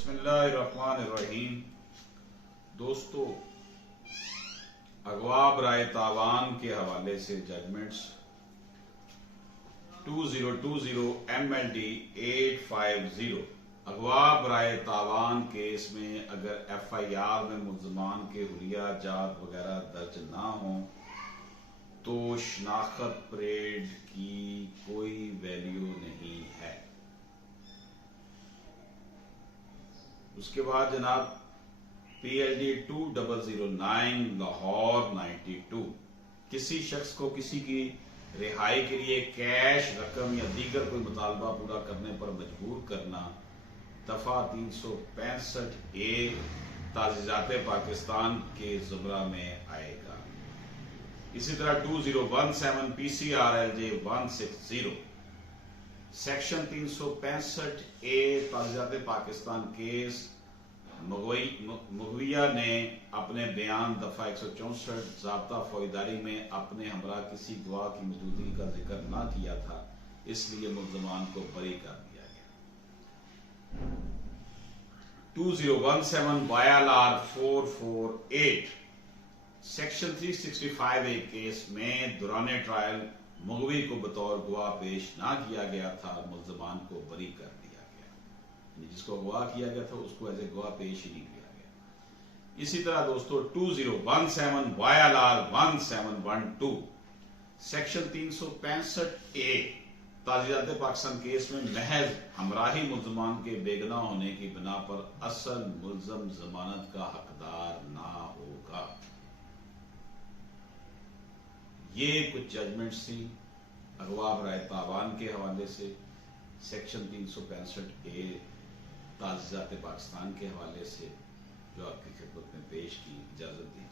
बिस्मिल्लाहिर्रहमानिर्रहीम। दोस्तों, अगवा बराए तावान के हवाले से जजमेंट्स 2020 MLD 850 अगवा बराए तावान केस में अगर FIR में मुल्ज़मान के हुलिया जात वगैरह दर्ज ना हो तो शनाख्त परेड की कोई वैल्यू नहीं है। उसके बाद जनाब PLD 2009 लाहौर 92 किसी शख्स को किसी की रिहाई के लिए कैश रकम या दीगर कोई मुतालबा पूरा करने पर मजबूर करना दफा 365A ताज़ीज़ात पाकिस्तान के ज़ुमरा में आएगा। इसी तरह 2017 PCRLJ 160 सेक्शन 365A ताज़ीज़ात पाकिस्तान केस मुगविया ने अपने बयान दफा 164 ज़ाब्ता फौजदारी में अपने हमरा किसी गवाह की मौजूदगी का जिक्र न किया था, इसलिए मुल्ज़मान को बरी कर दिया गया। 2017 YLR 448 सेक्शन 365A केस में दौरान ट्रायल मुगवी को बतौर गवाह पेश ना किया गया था, मुल्ज़मान को बरी कर दिया गया। जिसको गवाह किया गया था उसको एज ए गवाह पेश ही नहीं किया गया। इसी तरह दोस्तों 2017 YLR 1712 सेक्शन 365A ताज़ीज़ात पाकिस्तान केस में महज हमराही मुल्ज़मान के बेगना होने की बिना पर असल मुल्ज़म जमानत का हकदार ना होगा। ये कुछ जजमेंट्स थी अगवा बराए तावान के हवाले से, सेक्शन 365A ताज़ीज़ात पाकिस्तान के हवाले से, जो आपकी खिदमत में पेश की। इजाज़त दी।